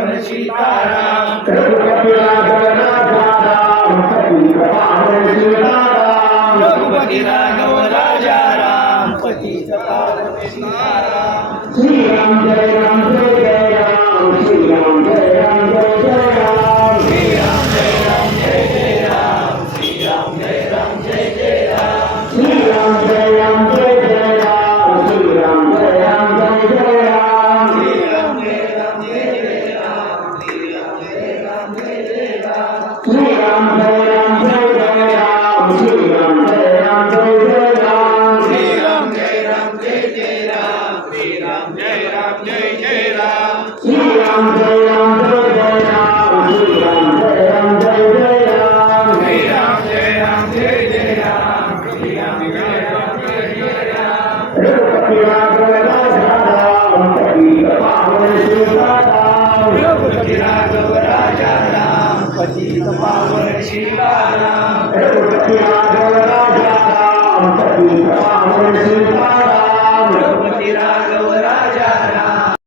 पावन सीताराम रघुपति राघव राजा राम पतित पावन सीताराम रघुपति राघव राजा राम पतित पावन सीताराम श्री राम जय राम जय जय राम श्री राम जय राम जय जय राम श्री राम जय राम जय जय राम श्री राम जय राम जय जय राम श्री राम जय राम जय जय राम श्री राम जय राम जय जय राम श्री राम जय राम जय जय राम श्री राम जय राम जय जय राम श्री राम जय राम जय जय राम श्री राम जय राम जय जय राम श्री राम जय राम जय जय राम श्री राम जय राम जय जय राम श्री राम जय राम जय जय राम श्री राम जय राम जय जय राम श्री राम जय राम जय जय राम श्री राम जय राम जय जय राम रघुपति राघव राजा राम पतित पावन सीताराम रघुपति राघव राजा राम पतित पावन सीताराम रघुपति राघव राजा राम पतित पावन सीताराम रघुपति राघव